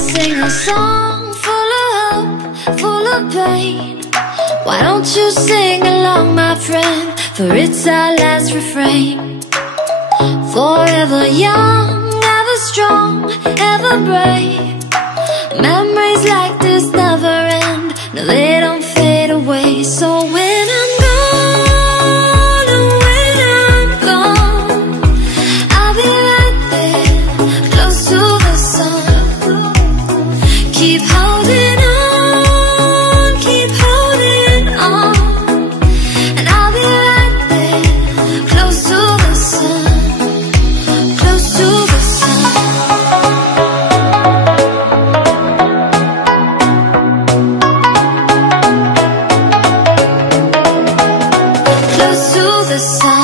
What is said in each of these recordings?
Sing a song full of hope, full of pain. Why don't you sing along, my friend? For it's our last refrain. Forever young, ever strong, ever brave. Memories like this never end. No, they don't fade away. So when I'm gone, oh, when I'm gone, I'll be right there, close to the sun. Keep holding on, keep holding on, and I'll be right there, close to the sun, close to the sun. Close to the sun.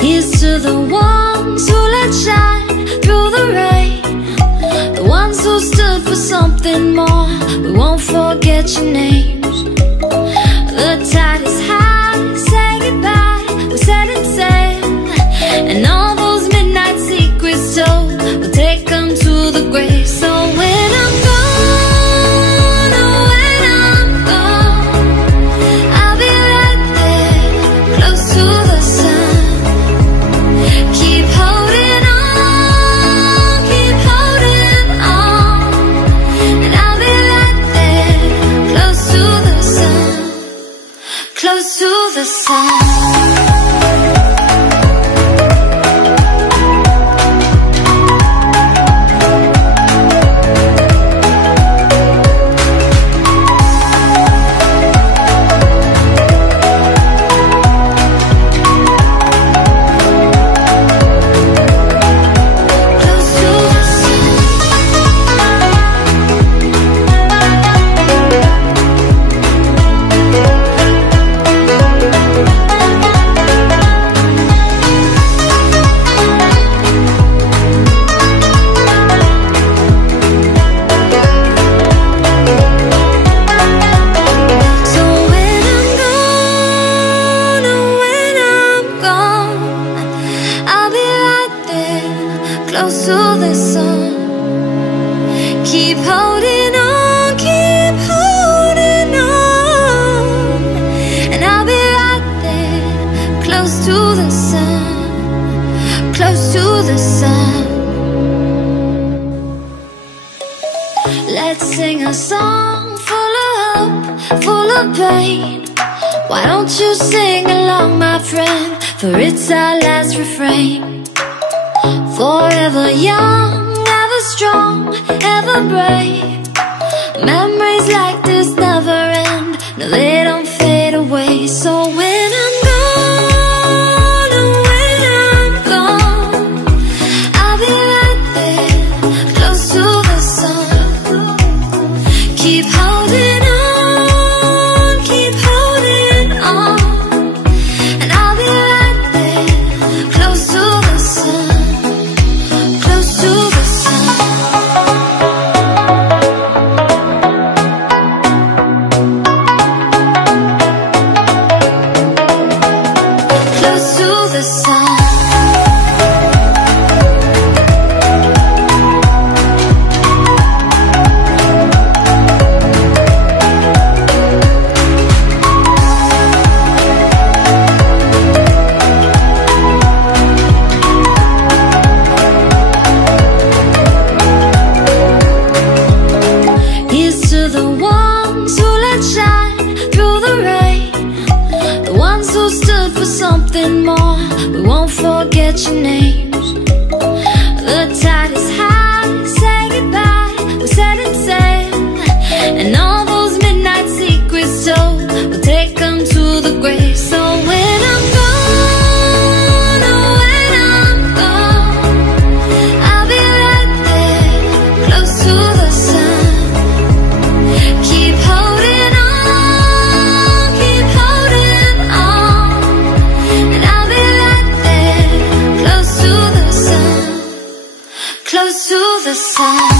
Here's to the ones who let shine through the rain, the ones who stood for something more. We won't forget your names. The tide is high, say goodbye, we're setting sail, and all those midnight secrets told, we'll take them to the grave. So when I'm gone, oh, when I'm gone, I'll be right there, close to the sun. Keep holding on, keep holding on, and I'll be right there, close to the sun, close to the sun. So when I'm gone, oh, when I'm gone, I'll be right there, close to the sun. Keep holding on, keep holding on, and I'll be right there, close to the sun, close to the sun. Let's sing a song full of hope, full of pain. Why don't you sing along, my friend? For it's our last refrain. Forever young, ever strong, ever brave. Memories like this never end. No, they don't fade away. So when I'm gone, oh, when I'm gone, I'll be right there, close to the sun. Keep holding on, keep holding on, and I'll be right there, close to the sun, close to the sun. Close to the sun. Here's to the ones who let shine through the rain, the ones who stood for something more. We won't forget your names. The tide is high, say goodbye, we're setting sail, and all those midnight secrets told, we'll take them to the grave. So when I'm gone, oh, when I'm gone, I'll be right there, close to the sun. Keep holding on, keep holding on, and I'll be right there. the sun.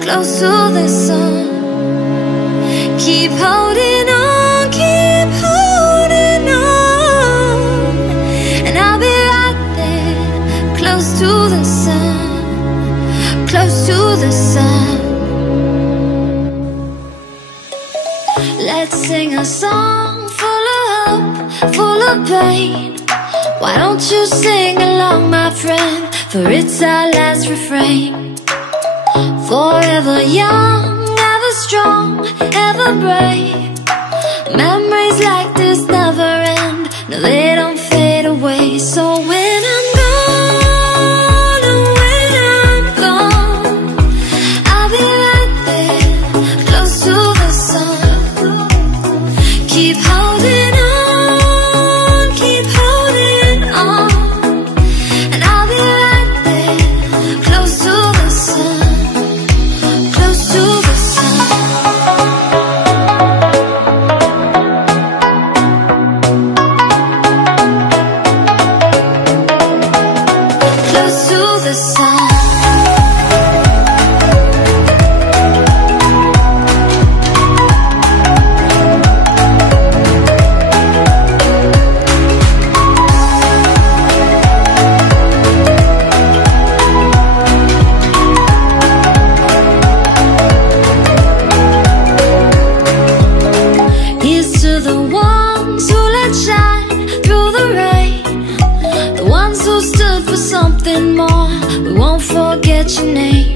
Close to the sun. Keep holding on, keep holding on. And I'll be right there, close to the sun, close to the sun. Let's sing a song full of hope, full of pain. Why don't you sing along, my friend, for it's our last refrain. Forever young, ever strong, ever brave. Memories like this never end, no, they don't fade away. So when I'm gone, oh, when I'm gone, I'll be right there, close to the sun. Keep holding on, keep holding on. And I'll be right there, close to the sun. Something more, we won't forget your name.